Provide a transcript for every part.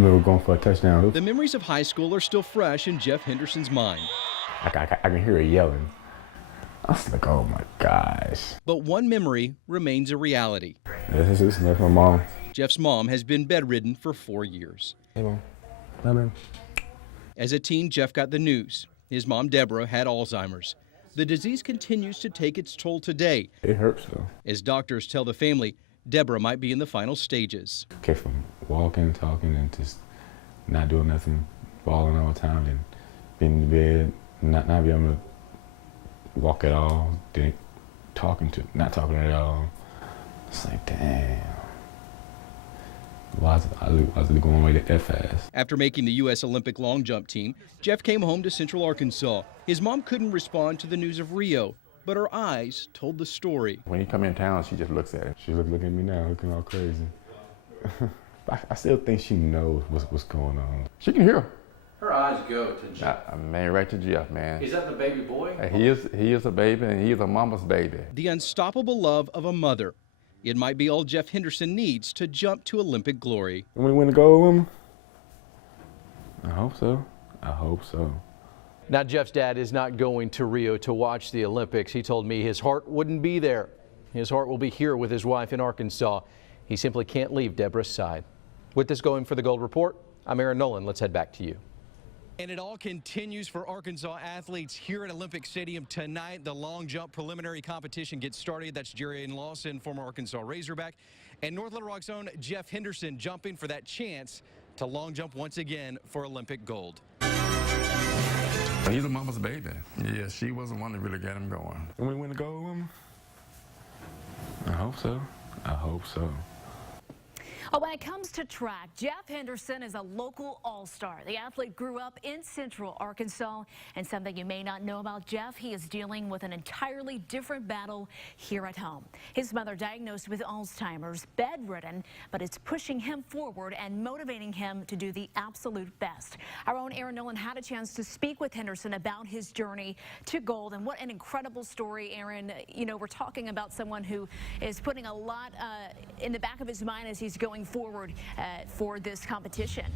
We were going for a touchdown. The memories of high school are still fresh in Jeff Henderson's mind. I can hear her yelling. I was like, oh my gosh. But one memory remains a reality. This is my mom. Jeff's mom has been bedridden for 4 years. Hey, Mom. Bye, man. As a teen, Jeff got the news. His mom, Deborah, had Alzheimer's. The disease continues to take its toll today. It hurts, though. As doctors tell the family, Deborah might be in the final stages. Okay, from walking, talking, and just not doing nothing, falling all the time, and being in bed, not being able to walk at all, then not talking at all. It's like, damn. Why is it going away that fast? After making the U.S. Olympic long jump team, Jeff came home to Central Arkansas. His mom couldn't respond to the news of Rio, but her eyes told the story. When he come in town, she just looks at him. She's looking at me now, looking all crazy. I still think she knows what's going on. She can hear. Her eyes go to Jeff. I married right to Jeff, man. Is that the baby boy? He is a baby, and he is a mama's baby. The unstoppable love of a mother. It might be all Jeff Henderson needs to jump to Olympic glory. When we win the gold one? I hope so. I hope so. Now, Jeff's dad is not going to Rio to watch the Olympics. He told me his heart wouldn't be there. His heart will be here with his wife in Arkansas. He simply can't leave Deborah's side. With this going for the Gold Report, I'm Aaron Nolan. Let's head back to you. And it all continues for Arkansas athletes here at Olympic Stadium tonight. The long jump preliminary competition gets started. That's Jerry Lawson, former Arkansas Razorback, and North Little Rock's own Jeff Henderson jumping for that chance to long jump once again for Olympic gold. He's a mama's baby. Yeah, she was the one that really got him going. When we win the gold one? I hope so. I hope so. Oh, when it comes to track, Jeff Henderson is a local all-star. The athlete grew up in Central Arkansas, and something you may not know about Jeff, he is dealing with an entirely different battle here at home. His mother diagnosed with Alzheimer's, bedridden, but it's pushing him forward and motivating him to do the absolute best. Our own Aaron Nolan had a chance to speak with Henderson about his journey to gold, and what an incredible story, Aaron. You know, we're talking about someone who is putting a lot in the back of his mind as he's going forward for this competition.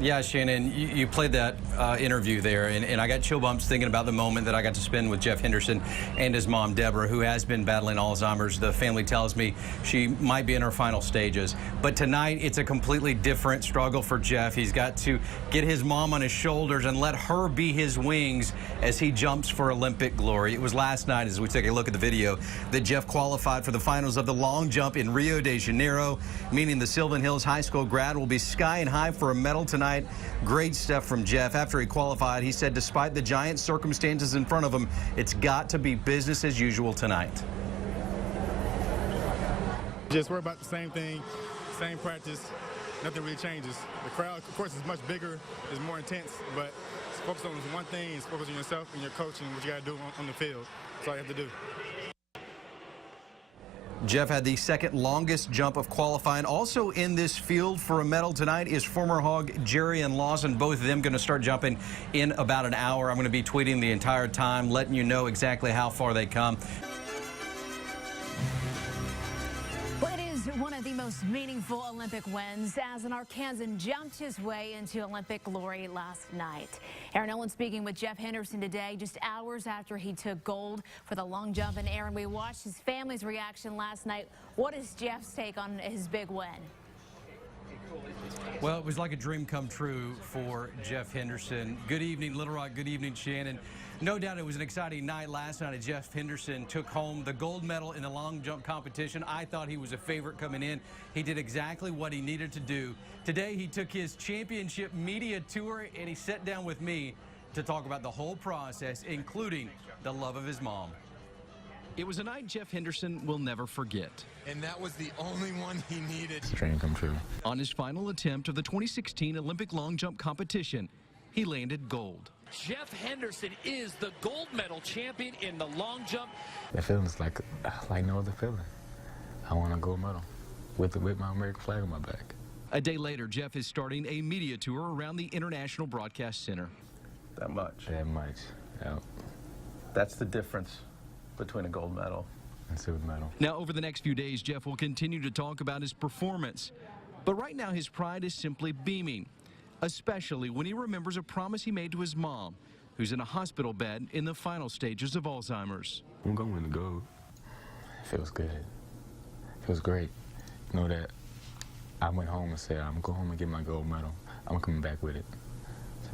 Yeah, Shannon, you played that interview there, and I got chill bumps thinking about the moment that I got to spend with Jeff Henderson and his mom, Deborah, who has been battling Alzheimer's. The family tells me she might be in her final stages. But tonight, it's a completely different struggle for Jeff. He's got to get his mom on his shoulders and let her be his wings as he jumps for Olympic glory. It was last night, as we take a look at the video, that Jeff qualified for the finals of the long jump in Rio de Janeiro, meaning the Sylvan Hills High School grad will be skying high for a medal tonight. Great stuff from Jeff. After he qualified, he said despite the giant circumstances in front of him, it's got to be business as usual tonight. Just worry about the same thing, same practice, nothing really changes. The crowd, of course, is much bigger, is more intense, but focus on one thing, is focus on yourself and your coach and what you got to do on the field. That's all you have to do. Jeff had the second longest jump of qualifying. Also in this field for a medal tonight is former Hog Jerry and Lawson. Both of them going to start jumping in about an hour. I'm going to be tweeting the entire time, letting you know exactly how far they come. Well, it is one of the most meaningful Olympic wins as an Arkansan jumped his way into Olympic glory last night. Aaron Nolan speaking with Jeff Henderson today, just hours after he took gold for the long jump. And Aaron, we watched his family's reaction last night. What is Jeff's take on his big win? Well, it was like a dream come true for Jeff Henderson. Good evening, Little Rock. Good evening, Shannon. No doubt it was an exciting night last night as Jeff Henderson took home the gold medal in the long jump competition. I thought he was a favorite coming in. He did exactly what he needed to do. Today, he took his championship media tour, and he sat down with me to talk about the whole process, including the love of his mom. It was a night Jeff Henderson will never forget. And that was the only one he needed. Dream come true. On his final attempt of the 2016 Olympic long jump competition, he landed gold. Jeff Henderson is the gold medal champion in the long jump. That feeling's like no other feeling. I want a gold medal with my American flag on my back. A day later, Jeff is starting a media tour around the International Broadcast Center. That much. That much, yeah. That's the difference between a gold medal and silver medal. Now, over the next few days, Jeff will continue to talk about his performance, But right now, his pride is simply beaming, especially when he remembers a promise he made to his mom, who's in a hospital bed in the final stages of Alzheimer's. I'm going to go. It feels good. It feels great. You know that I went home and said, I'm going to go home and get my gold medal. I'm coming back with it.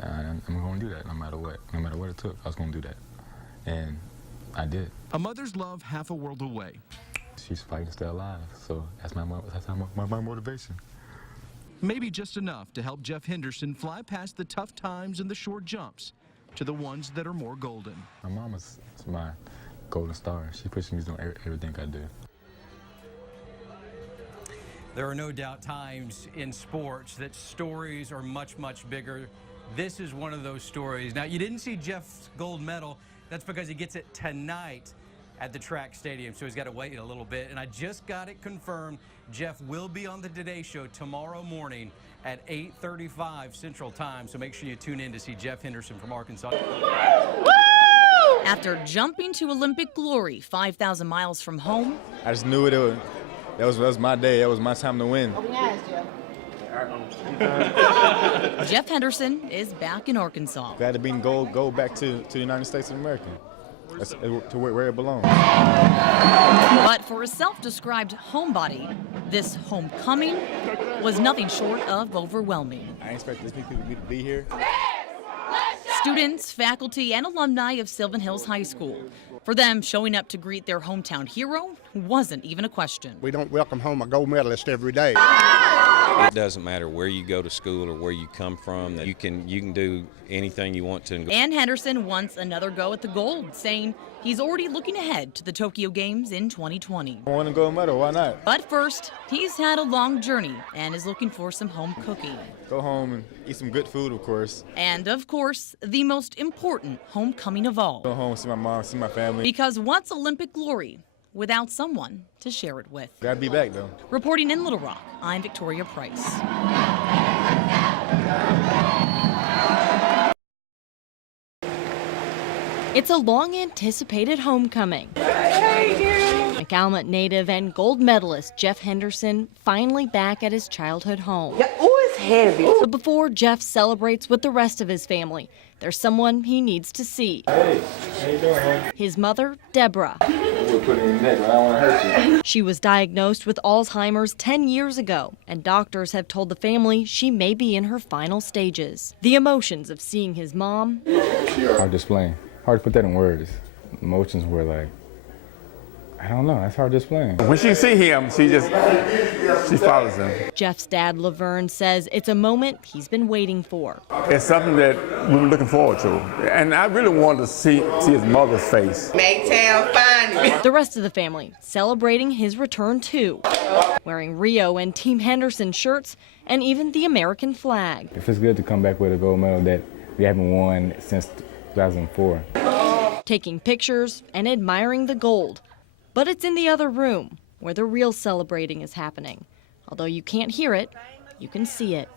I'm going to do that no matter what. No matter what it took, I was going to do that. And I did. A mother's love half a world away. She's fighting to stay alive, so that's my motivation. Maybe just enough to help Jeff Henderson fly past the tough times and the short jumps to the ones that are more golden. My mama's my golden star. She pushes me to do everything I do. There are no doubt times in sports that stories are much, much bigger. This is one of those stories. Now, you didn't see Jeff's gold medal. That's because he gets it tonight at the track stadium, so he's got to wait a little bit. And I just got it confirmed. Jeff will be on the Today Show tomorrow morning at 8:35 Central Time, so make sure you tune in to see Jeff Henderson from Arkansas. After jumping to Olympic glory 5,000 miles from home, I just knew that was my day. That was my time to win. Jeff Henderson is back in Arkansas. Glad to be in go back to the United States of America. That's to where it belongs. But for a self-described homebody, this homecoming was nothing short of overwhelming. I expect these people to be here. Students, faculty, and alumni of Sylvan Hills High School. For them, showing up to greet their hometown hero wasn't even a question. We don't welcome home a gold medalist every day. It doesn't matter where you go to school or where you come from, that you can do anything you want to. And Henderson wants another go at the gold, saying he's already looking ahead to the Tokyo Games in 2020. I want a gold medal, why not? But first, he's had a long journey and is looking for some home cooking. Go home and eat some good food, of course. And of course, the most important homecoming of all. Go home, see my mom, see my family. Because what's Olympic glory without someone to share it with? Gotta be back, though. Reporting in Little Rock, I'm Victoria Price. It's a long-anticipated homecoming. McAllen native and gold medalist Jeff Henderson finally back at his childhood home. But before Jeff celebrates with the rest of his family, there's someone he needs to see. Hey, how you doing, His mother, Deborah. We'll put it in your neck, but I don't want to hurt you. She was diagnosed with Alzheimer's 10 years ago, and doctors have told the family she may be in her final stages. The emotions of seeing his mom. Hard to explain. Hard to put that in words. Emotions were like, I don't know, that's hard to explain. When she see him, she follows him. Jeff's dad, Laverne, says it's a moment he's been waiting for. It's something that we were looking forward to. And I really wanted to see his mother's face. Make town fine. The rest of the family celebrating his return too, wearing Rio and Team Henderson shirts and even the American flag. It feels good to come back with a gold medal that we haven't won since 2004. Taking pictures and admiring the gold. But it's in the other room where the real celebrating is happening. Although you can't hear it, you can see it.